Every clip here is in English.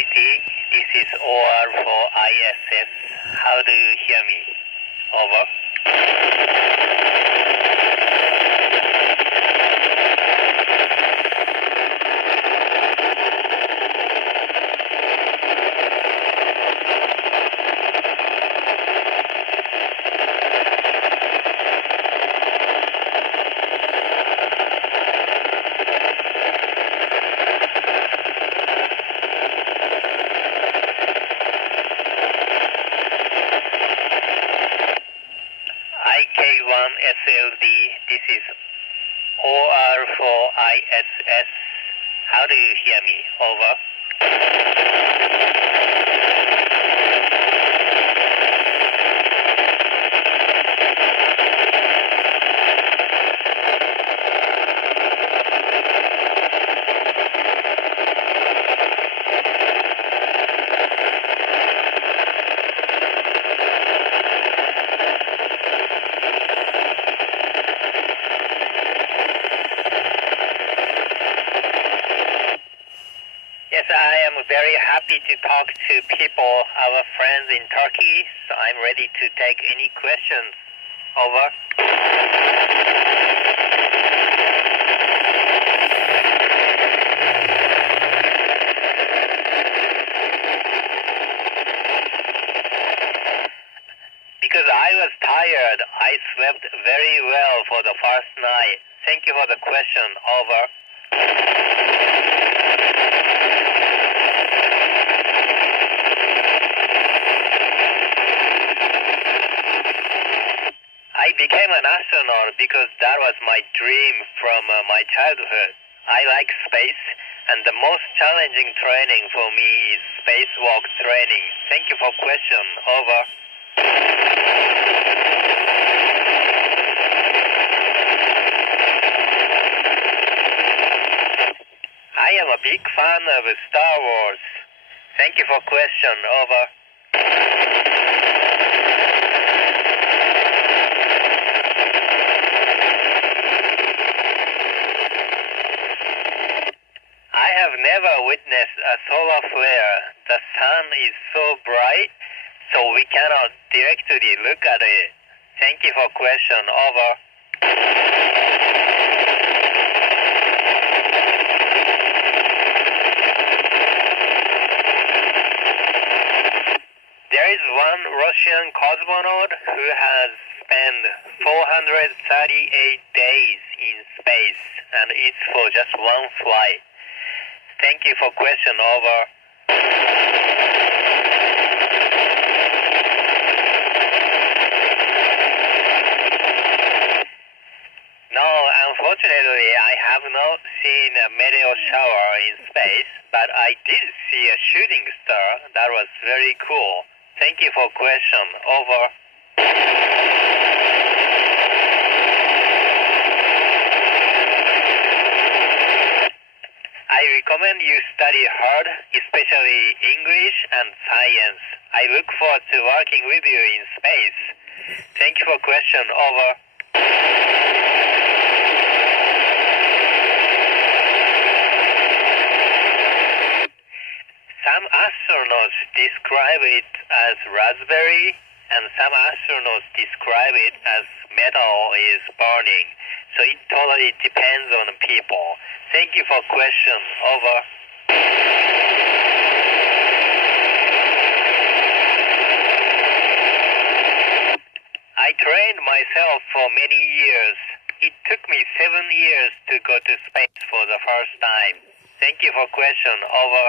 Municipality. This is OR for ISS. How do you hear me? Over. IK1SLD, this is OR for ISS. How do you hear me? Over. Yes, I am very happy to talk to people, our friends in Turkey, so I'm ready to take any questions. Over. Because I was tired, I slept very well for the first night. Thank you for the question. Over. I became an astronaut because that was my dream from my childhood. I like space, and the most challenging training for me is spacewalk training. Thank you for question. Over. I am a big fan of Star Wars. Thank you for question. Over. I have never witnessed a solar flare. The sun is so bright, so we cannot directly look at it. Thank you for question. Over. There is one Russian cosmonaut who has spent 438 days in space, and it's for just one flight. Thank you for question. Over. No, unfortunately, I have not seen a meteor shower in space, but I did see a shooting star. That was very cool. Thank you for question. Over. I recommend you study hard, especially English and science. I look forward to working with you in space. Thank you for question. Over. Some astronauts describe it as raspberry, and some astronauts describe it as metal is burning. So it totally depends on people. Thank you for question. Over. I trained myself for many years. It took me 7 years to go to space for the first time. Thank you for question. Over.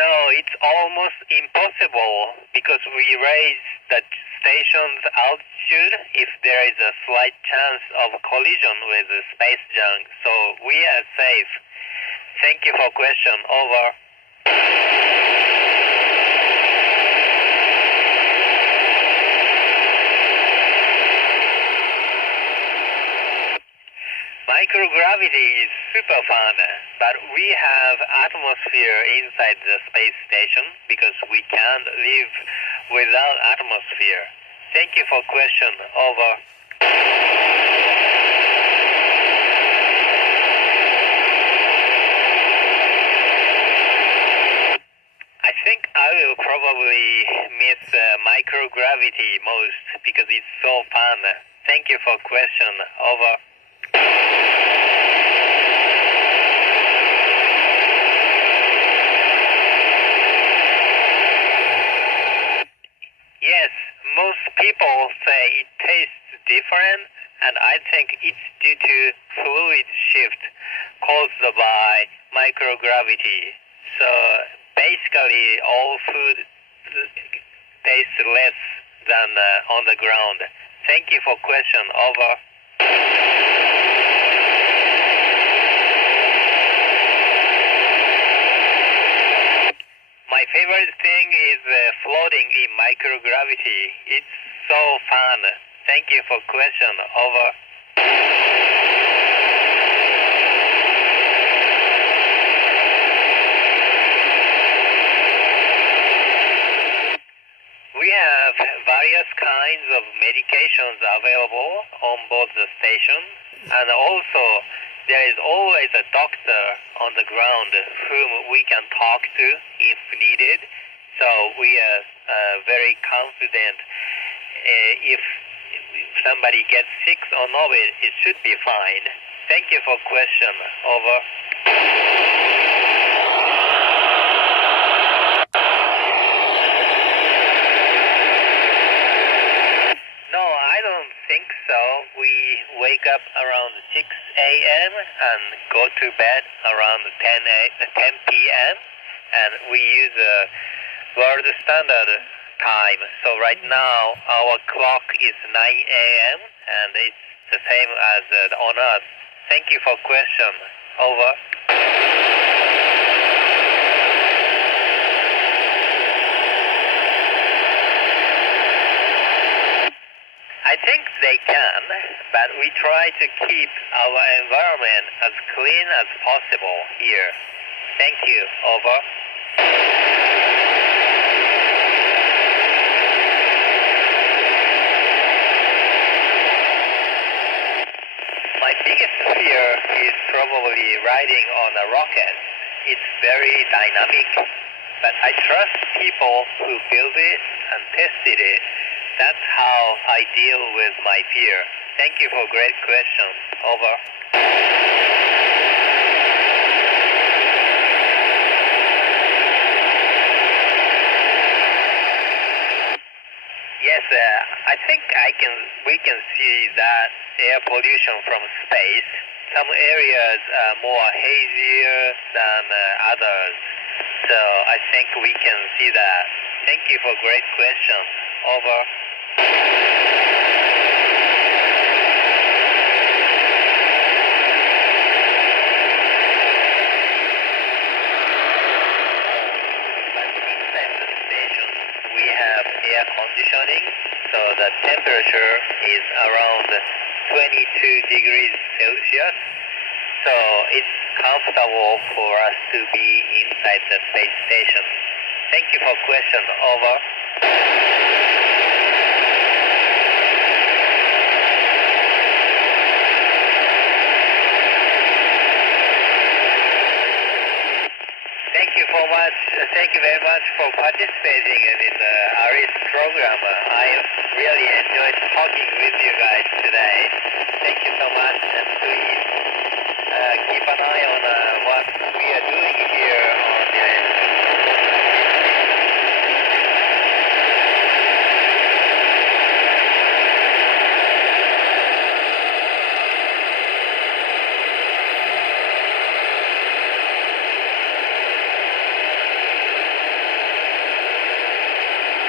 No, it's almost impossible because we raise the station's altitude if there is a slight chance of collision with the space junk, so we are safe. Thank you for question. Over. Microgravity is super fun, but we have atmosphere inside the space station because we can't live without atmosphere. Thank you for question. Over. you for question. Over. Yes, most people say it tastes different, and I think it's due to fluid shift caused by microgravity. So basically all food tastes less than on the ground. Thank you for question. Over. My favorite thing is floating in microgravity. It's so fun. Thank you for question. Over. We have various kinds of medications available on board the station, and also there is always a doctor on the ground whom we can talk to if needed. So we are very confident if somebody gets sick or not, it should be fine. Thank you for question. Over. No, I don't think so. We wake up around 6 a.m. and go to bed around 10 p.m. and we use world standard time. So right now our clock is 9 a.m. and it's the same as on Earth. Thank you for question. Over. I think they can, but we try to keep our environment as clean as possible here. Thank you. Over. My biggest fear is probably riding on a rocket. It's very dynamic, but I trust people who build it and tested it. That's how I deal with my fear. Thank you for great question. Over. Yes, I think we can see that air pollution from space. Some areas are more hazier than others. So I think we can see that. Thank you for great question. Over. Inside the station, we have air conditioning, so the temperature is around 22 degrees Celsius. So it's comfortable for us to be inside the space station. Thank you for question. Over. Thank you very much for participating in the ARIS program. I really enjoyed talking with you guys today.